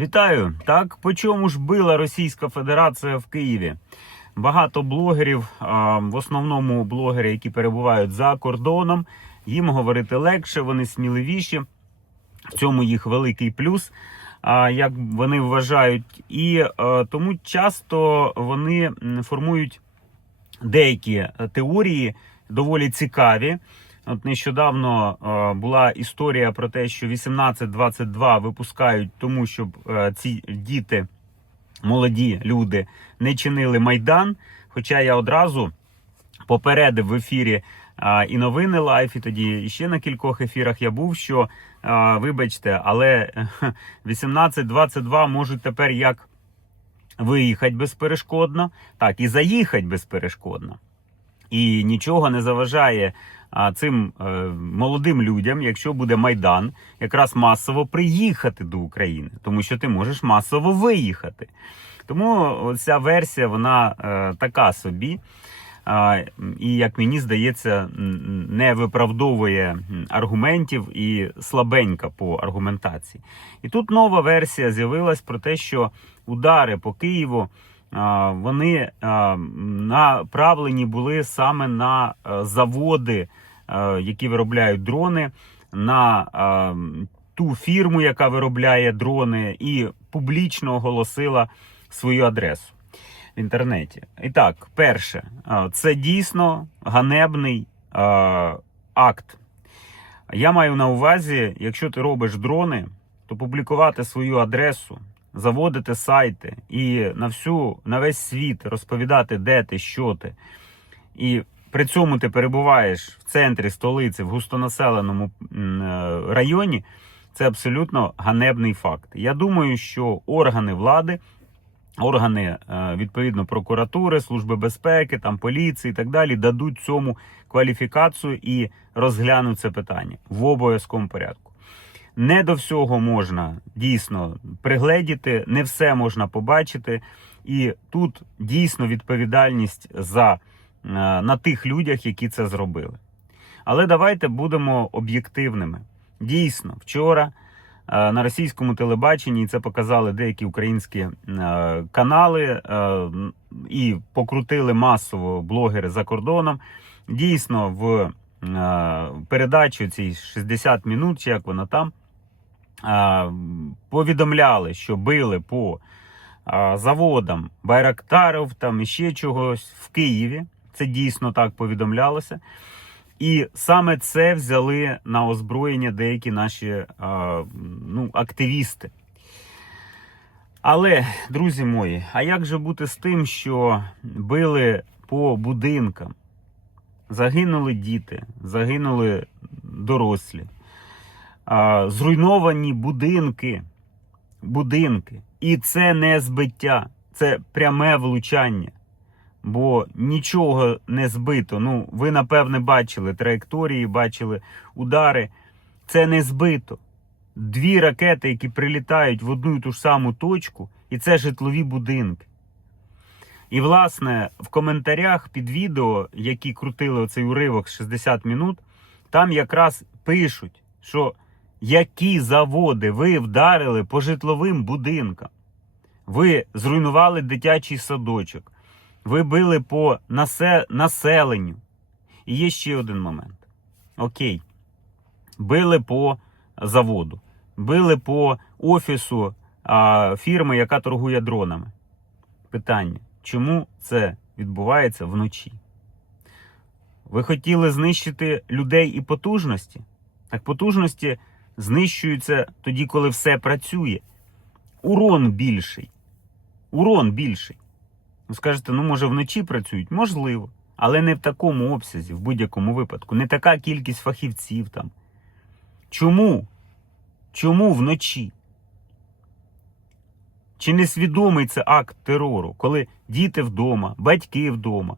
Вітаю! Так, по чому ж била Російська Федерація в Києві? Багато блогерів, в основному блогери, які перебувають за кордоном, їм говорити легше, вони сміливіші. В цьому їх великий плюс, як вони вважають. І е, тому часто вони формують деякі е, теорії доволі цікаві. От нещодавно е, була історія про те, що 18-22 випускають тому, щоб е, ці діти, молоді люди, не чинили майдан. Хоча я одразу попередив в ефірі а, і новини лайф, і тоді ще на кількох ефірах я був. Що вибачте, але 18-22 можуть тепер як виїхати безперешкодно, так і заїхати безперешкодно. І нічого не заважає цим е, молодим людям, якщо буде майдан, якраз масово приїхати до України, тому що ти можеш масово виїхати. Тому ця версія вона е, така собі. І як мені здається, не виправдовує аргументів і слабенька по аргументації. І тут нова версія з'явилась про те, що удари по Києву вони направлені були саме на е, заводи, які виробляють дрони, на ту фірму, яка виробляє дрони, і публічно оголосила свою адресу в інтернеті. І так, перше, це дійсно ганебний акт. Я маю на увазі, якщо ти робиш дрони, то публікувати свою адресу, заводити сайти і на всю на весь світ розповідати, де ти, що ти. І при цьому ти перебуваєш в центрі столиці, в густонаселеному е, районі. Це абсолютно ганебний факт. Я думаю, що органи влади, органи е, відповідно прокуратури, служби безпеки, там поліції і так далі дадуть цьому кваліфікацію і розглянуть це питання в обов'язковому порядку. Не до всього можна дійсно пригледіти, не все можна побачити, і тут дійсно відповідальність за на тих людях, які це зробили. Але давайте будемо об'єктивними. Дійсно, вчора е, на російському телебаченні це показали деякі українські е, канали е, і покрутили масово блогери за кордоном. Дійсно, в е, передачі цій 60 минут, чи як вона там, е, повідомляли, що били по е, заводам Байрактарів, там і ще чогось в Києві. Це дійсно так повідомлялося. І саме це взяли на озброєння деякі наші е, ну, активісти. Але, друзі мої, а як же бути з тим, що били по будинкам? Загинули діти, загинули дорослі, а, зруйновані будинки, будинки. І це не збиття, це пряме влучання. Бо нічого не збито. Ну, ви напевне бачили траєкторії, бачили удари. Це не збито. Дві ракети, які прилітають в одну і ту ж саму точку, і це житлові будинки. І, власне, в коментарях під відео, які крутили оцей уривок з 60 минут, там якраз пишуть, що які заводи ви вдарили по житловим будинкам. Ви зруйнували дитячий садочок, ви били по насе... населенню. І є ще один момент. Окей. Били по заводу, били по офісу а, фірми, яка торгує дронами. Питання: чому це відбувається вночі? Ви хотіли знищити людей і потужності? Так потужності знищуються тоді, коли все працює. Урон більший. Урон більший. Ви скажете, ну може вночі працюють? Можливо. Але не в такому обсязі, в будь-якому випадку. Не така кількість фахівців там. Чому? Чому вночі? Чи не свідомий це акт терору, коли діти вдома, батьки вдома,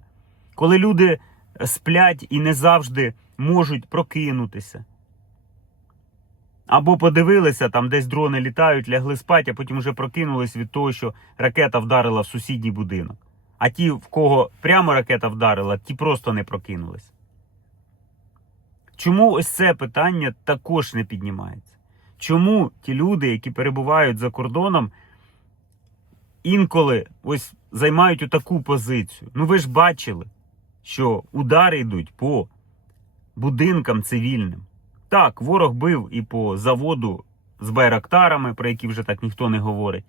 коли люди сплять і не завжди можуть прокинутися? Або подивилися, там десь дрони літають, лягли спать, а потім вже прокинулись від того, що ракета вдарила в сусідній будинок. А ті, в кого прямо ракета вдарила, ті просто не прокинулись. Чому ось це питання також не піднімається? Чому ті люди, які перебувають за кордоном, інколи ось займають таку позицію? Ну ви ж бачили, що удари йдуть по будинкам цивільним. Так, ворог бив і по заводу з байрактарами, про які вже так ніхто не говорить,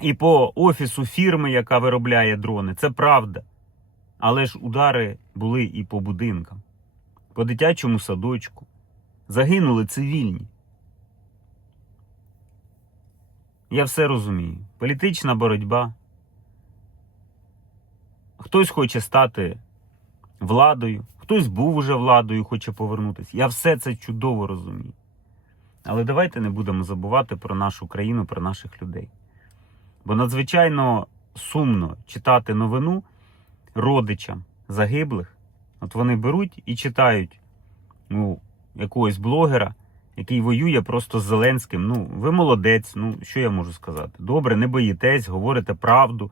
і по офісу фірми, яка виробляє дрони. Це правда. Але ж удари були і по будинкам, по дитячому садочку. Загинули цивільні. Я все розумію. Політична боротьба. Хтось хоче стати владою, хтось був уже владою, хоче повернутися. Я все це чудово розумію. Але давайте не будемо забувати про нашу країну, про наших людей. Бо надзвичайно сумно читати новину родичам загиблих. От вони беруть і читають ну, якогось блогера, який воює просто з Зеленським. Ну, ви молодець, ну що я можу сказати? Добре, не боїтесь, говорите правду.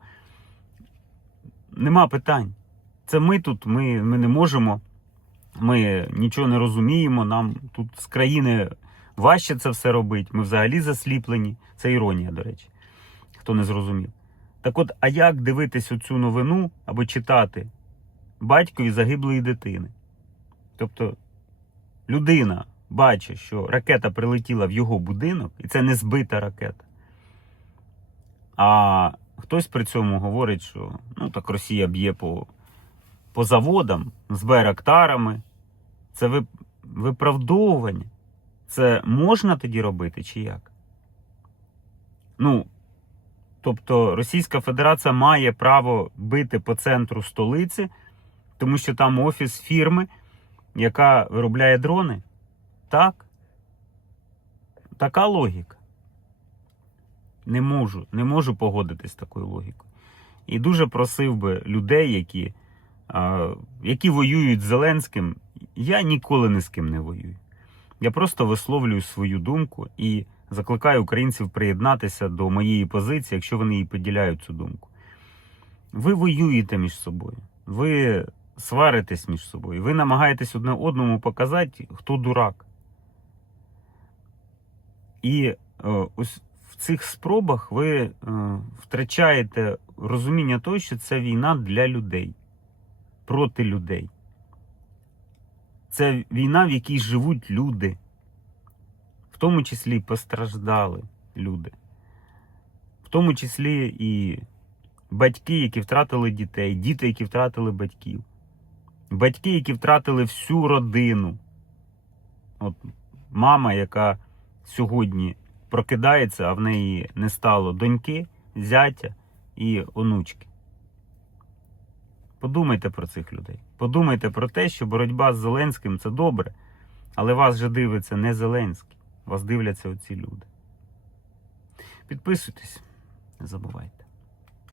Нема питань. Це ми тут, ми, ми не можемо, ми нічого не розуміємо. Нам тут з країни важче це все робити. Ми взагалі засліплені. Це іронія, до речі, хто не зрозумів. Так от, а як дивитись оцю новину або читати батькові загиблої дитини? Тобто людина бачить, що ракета прилетіла в його будинок, і це не збита ракета. А хтось при цьому говорить, що ну так Росія б'є по, по заводам з байрактарами. Це виправдовування. Це можна тоді робити чи як? Ну, тобто Російська Федерація має право бити по центру столиці, тому що там офіс фірми, яка виробляє дрони. Так. Така логіка. Не можу, не можу погодитись з такою логікою. І дуже просив би людей, які, які воюють з Зеленським. Я ніколи ні з ким не воюю. Я просто висловлюю свою думку і закликаю українців приєднатися до моєї позиції, якщо вони її поділяють цю думку. Ви воюєте між собою, ви сваритесь між собою, ви намагаєтесь одне одному показати, хто дурак. І е, ось в цих спробах ви е, втрачаєте розуміння того, що це війна для людей, проти людей. Це війна, в якій живуть люди, в тому числі постраждали люди, в тому числі і батьки, які втратили дітей, діти, які втратили батьків, батьки, які втратили всю родину. От мама, яка сьогодні прокидається, а в неї не стало доньки, зятя і онучки. Подумайте про цих людей. Подумайте про те, що боротьба з Зеленським це добре, але вас же дивиться не Зеленський, вас дивляться оці люди. Підписуйтесь, не забувайте.